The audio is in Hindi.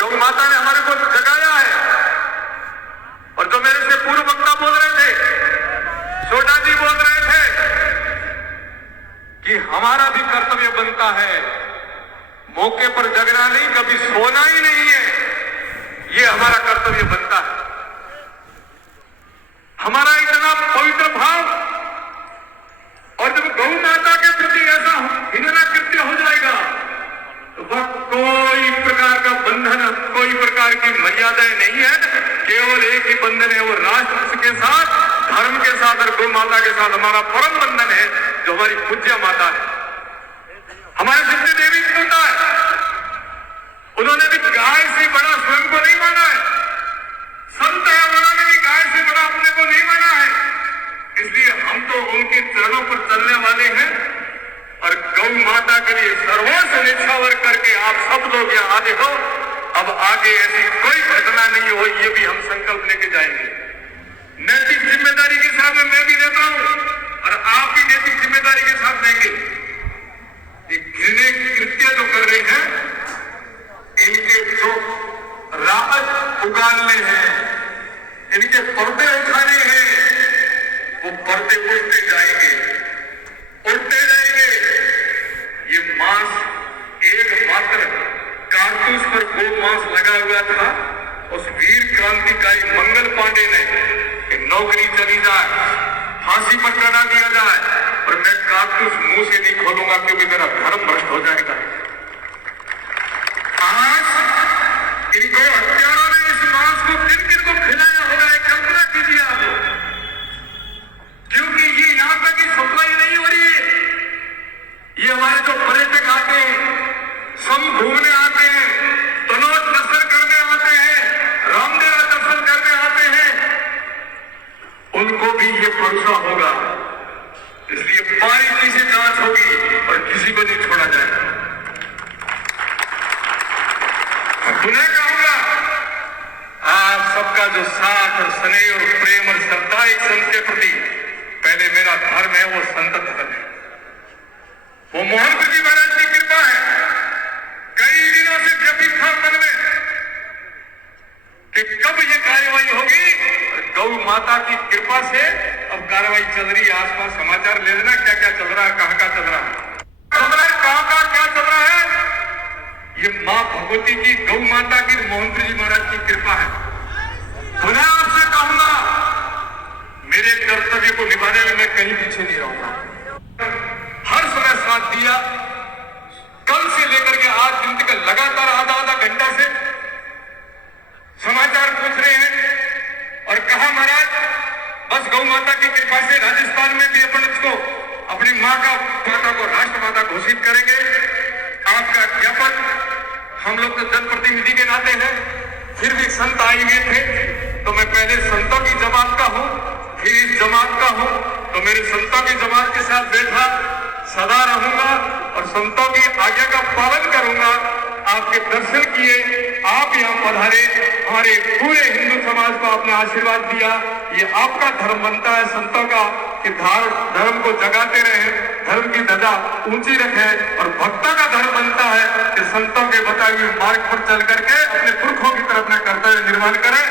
गौ माता ने हमारे को जगाया है। और जो मेरे से पूर्व वक्ता बोल रहे थे, छोटा जी बोल रहे थे कि हमारा भी कर्तव्य बनता है, मौके पर जगना नहीं, कभी सोना ही नहीं है, ये हमारा कर्तव्य बनता है। हमारा इतना पवित्र भाव, और जब गौ माता के प्रति ऐसा हिंसना कृत्य हो जाएगा तो वह कोई प्रकार का बंधन, कोई प्रकार की मर्यादाएं नहीं है, केवल एक ही बंधन है, वो राष्ट्र के साथ, धर्म के साथ और गौ माता के साथ हमारा परम बंधन है, जो हमारी पूज्य माता है, हमारे सिद्ध देवी माता है। उन्होंने भी गाय से बड़ा स्वयं को नहीं माना है, संत है, उन्होंने भी गाय से बड़ा अपने को नहीं माना है। इसलिए हम तो उनके चरणों पर चलने वाले हैं और गौ माता के लिए सर्वस्व निछावर करके आप सब लोग यहाँ आते हो। अब आगे ऐसी कोई घटना नहीं हो, ये भी हम संकल्प लेके जाएंगे। नैतिक जिम्मेदारी के साथ में मैं भी लेता हूं और आप भी नैतिक जिम्मेदारी के साथ लेंगे। ये घृणित कृत्य जो कर रहे हैं, इनके जो राहत उगालने हैं, इनके पर्दे उठाने हैं, वो पर्दे उठते जाएंगे, उठते जाएंगे। ये मांस एकमात्र कारतूस पर गो मांस लगा हुआ था। उस वीर क्रांतिकारी मंगल पांडे ने कि नौकरी चली जाए, फांसी पर चढ़ा दिया जाए, और मैं कारतूस मुंह से नहीं खोलूंगा क्योंकि मेरा धर्म भ्रष्ट हो जाएगा। आज इनको हत्यारों ने इस मांस को किन किन को खिलाया होगा, एक कल्पना कीजिए आप, क्योंकि ये यहां तक की सप्लाई नहीं हो रही है। ये हमारे जो पर्यटक आते हैं, सम घूमने आते हैं, तनोट दर्शन करने आते हैं, रामदेवरा दर्शन करने आते हैं, उनको भी ये भरोसा होगा। इसलिए बारीकी से जांच होगी और किसी को नहीं छोड़ा जाएगा। पुनः कहूंगा, आप सबका जो साथ और स्नेह और प्रेम और श्रद्धा एक संत के प्रति, पहले मेरा धर्म है वो संत धर्म है, वो मोहन जी महाराज की कृपा है। कई दिनों से व्यतीत था मन में कि कब ये कार्यवाही होगी, और गौ माता की कृपा से अब कार्यवाही चल रही है। आसपास समाचार ले लेना क्या क्या चल रहा है, कहां क्या चल रहा है, कहां क्या चल रहा है। ये मां भगवती की, गौ माता की, मोहन जी महाराज की कृपा है। पुनः आपसे कहूंगा, मेरे कर्तव्य को निभाने में मैं कहीं पीछे नहीं रहूंगा। हर समय साथ दिया, कल से लेकर के आज दिन तक लगातार आधा आधा घंटा से समाचार पूछ रहे हैं और कहा महाराज बस गौ माता की कृपा से राजस्थान में भी अपन इसको अपनी माता को राष्ट्रमाता घोषित करेंगे। आपका ज्ञापन, हम लोग तो जनप्रतिनिधि के नाते हैं, फिर भी संत आए हुए थे तो मैं पहले संतों की जमात का हूं, फिर इस जमात का हूं, तो मेरे संतों की जमात के साथ बैठा, सदा रहूंगा और संतों की आज्ञा का पालन करूंगा। आपके दर्शन किए, आप यहाँ पधारे, हमारे पूरे हिंदू समाज को आपने आशीर्वाद दिया। ये आपका धर्म बनता है संतों का कि धर्म को जगाते रहे, धर्म की ध्वजा ऊंची रखें, और भक्तों का धर्म बनता है कि संतों के बताए हुए मार्ग पर चल करके अपने पुरखों की तरफ अपना कर्तव्य निर्वहन करें।